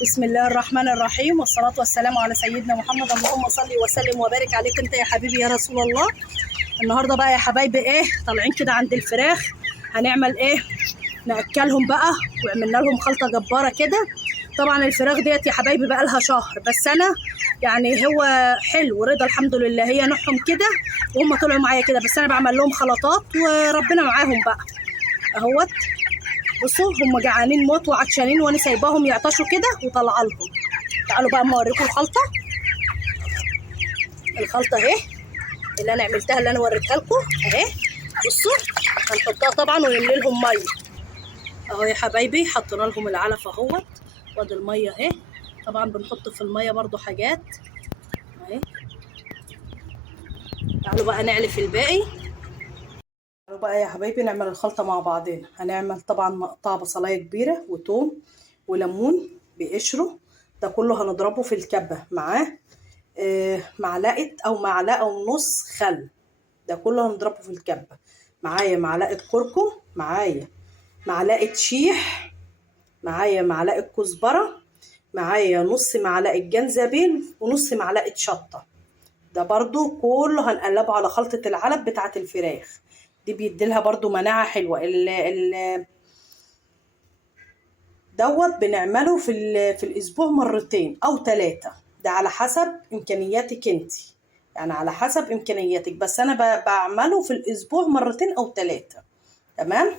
بسم الله الرحمن الرحيم، والصلاة والسلام على سيدنا محمد. اللهم صل وسلم وبارك عليك انت يا حبيبي يا رسول الله. النهارده بقى يا حبايبي طالعين كده عند الفراخ. هنعمل ناكلهم بقى، وعملنا لهم خلطة جبارة كده. طبعا الفراخ ديت يا حبايبي بقى لها شهر، بس انا يعني هو حلو رضا الحمد لله، هي نوعهم كده وهم طلعوا معايا كده، بس انا بعمل لهم خلطات وربنا معاهم بقى اهوت. بصوا هم جعانين موت وعطشانين، وانا سايباهم يعطشوا كده وطلع لهم. تعالوا بقى اما اوريكم الخلطه. الخلطه اللي انا عملتها، اللي انا وريتها لكم بصوا. هنحطها طبعا ونملي لهم ميه اهو يا حبايبي. حطينا لهم العلف اهوت، وادي الميه طبعا بنحط في الميه برضو حاجات تعالوا بقى نعلف الباقي. تعالوا بقى يا حبايبي نعمل الخلطه مع بعضنا. هنعمل طبعا مقطع بصلايه كبيره وتوم وليمون بقشره، ده كله هنضربه في الكبه معاه معلقه او معلقه ونص خل، ده كله هنضربه في الكبه. معايا معلقه كركم، معايا معلقه شيح، معايا معلقه كزبره، معايا نص معلقه جنزبيل ونص معلقه شطه. ده برضو كله هنقلبه على خلطه العلب بتاعه الفراخ، دي بيديلها برضو مناعه حلوه. دوت بنعمله في الاسبوع مرتين او 3، ده على حسب امكانياتك انت، يعني على حسب امكانياتك، بس انا بعمله في الاسبوع مرتين او 3. تمام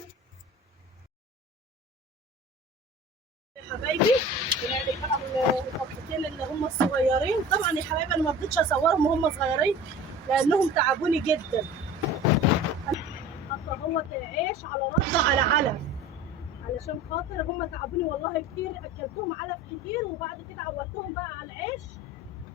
يا حبايبي. يعني بقى الخطتين اللي هم الصغيرين، طبعا يا حبايبي انا ما رضيتش اصورهم وهم صغيرين لانهم تعبوني جدا. حاطه اهوت عيش على رده على علف، علشان خاطر هم تعبوني والله كتير، اكلتهم علف كتير، وبعد كده عودتهم بقى على العيش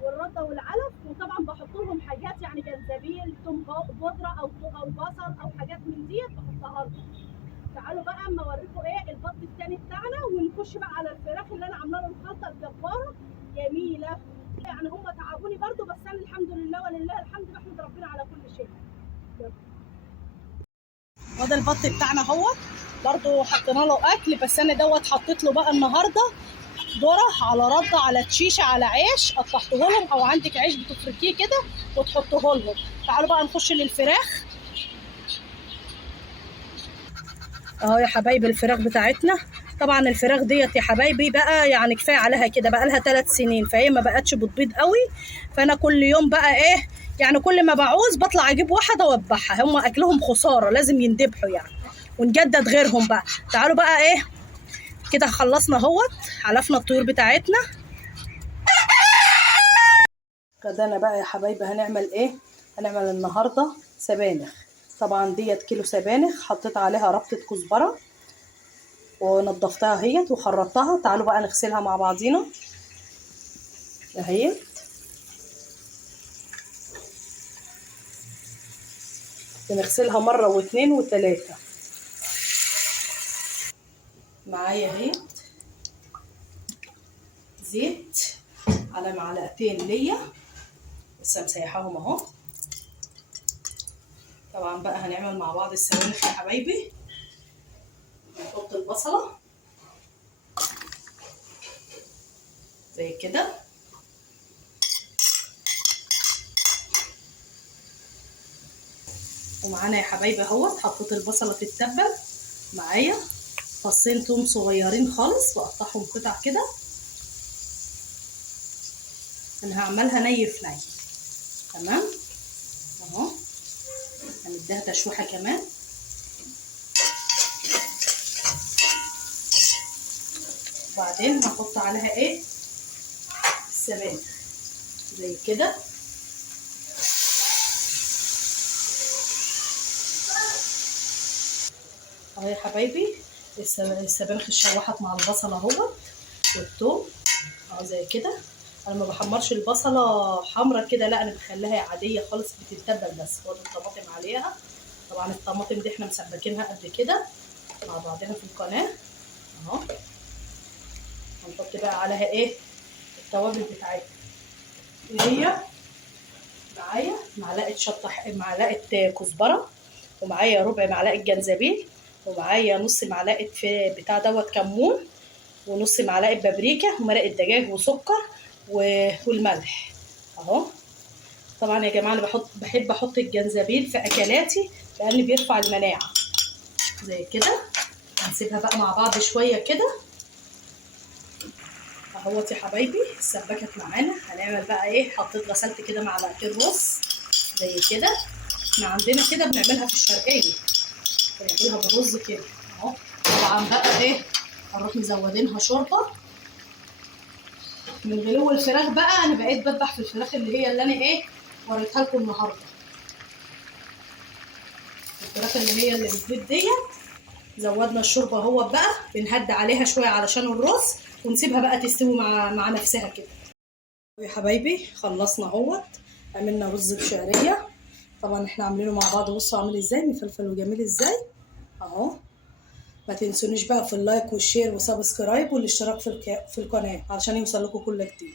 والرده والعلف. وطبعا بحط لهم حاجات يعني جنزبيل، توم بودره او بصل او حاجات من ديت بحطها لهم. تعالوا بقى اما اوريكم البط التاني بتاعنا، ونخش بقى على الفراخ اللي انا عامله لهم خلطه جباره جميله. يعني هم تعبوني برده، بس انا الحمد لله ولله الحمد، بحمد ربنا على كل شيء. وده البط بتاعنا اهوت، برضو حطينا له اكل، بس انا دوت حطيت له بقى النهارده ذره على رده على تشيشه على عيش قطعته لهم، او عندك عيش بتفركيه كده وتحطه لهم. تعالوا بقى نخش للفراخ اهو يا حبايبي. الفراخ بتاعتنا طبعا الفراخ ديت يا حبايبي بقى يعني كفايه عليها كده، بقى لها 3 سنين، فهي ما بقتش بتبيض قوي. فانا كل يوم بقى يعني كل ما بعوز بطلع اجيب واحده واذبحها، هم اكلهم خساره لازم يندبحوا يعني، ونجدد غيرهم بقى. تعالوا بقى كده خلصنا اهوت، علفنا الطيور بتاعتنا. غدانا بقى يا حبايبي هنعمل هنعمل النهارده سبانخ. طبعا ديت كيلو سبانخ، حطيت عليها ربطه كزبره ونضفتها اهيت وخرطتها. تعالوا بقى نغسلها مع بعضينا اهيت. بنغسلها مره واثنين وثلاثه. معايا اهيت زيت على معلقتين ليا، لسه مسيحاهم اهو. طبعا بقى هنعمل مع بعض السبانخ يا حبايبي. نحط البصله زي كده، ومعانا يا حبايبي اهوت حطيت البصله تتبل. معايا فصين توم صغيرين خالص بقطعهم قطع كده، انا هعملها ني في ني. تمام اهو. هنديها تشويحه كمان، وبعدين هحط عليها السبانخ زي كده. اهو يا حبايبي السبانخ اتشوحت مع البصله اهو والثوم اهو زي كده. انا ما بحمرش البصله حمرا كده، لا انا بخليها عاديه خالص بتتبل بس، وادي الطماطم عليها. طبعا الطماطم دي احنا مسبكينها قبل كده مع بعضنا في القناه اهو. هنحط بقى عليها التوابل بتاعتها، وهي معايا معلقه شطه، معلقه كزبره، ومعايا ربع معلقه جنزبيل، ومعايا نص معلقه في بتاع دوت كمون، ونص معلقه بابريكا ومرقه دجاج وسكر والملح اهو. طبعا يا جماعه انا بحب احط الجنزبيل في اكلاتي لان بيرفع المناعه. زي كده هنسيبها بقى مع بعض شويه كده اهوت يا حبايبي. السبكت معانا. هنعمل بقى ايه، حطيت غسلت كده معلقتين رز زي كده. احنا عندنا كده بنعملها في الشرقيه، بنعملها بالرز كده اهو. طبعا بقى ايه، هنروح مزودينها شوربه من غلو الفراخ. بقى انا بقيت بذبح في الفراخ اللي انا ايه وريتها لكم النهارده، الفراخ اللي بالزيت ديت. زودنا الشوربه اهوت بقى، بنهدي عليها شويه علشان الرز ونسيبها بقى تستوي مع نفسها كده. يا حبايبي خلصنا اهوت، عملنا رز بشعريه. طبعا احنا عاملينه مع بعض. بصوا عامل ازاي، مفلفل وجميل ازاي اهو. ما تنسونيش بقى في اللايك والشير وسبسكرايب والاشتراك في القناه علشان يوصل لكم كل جديد.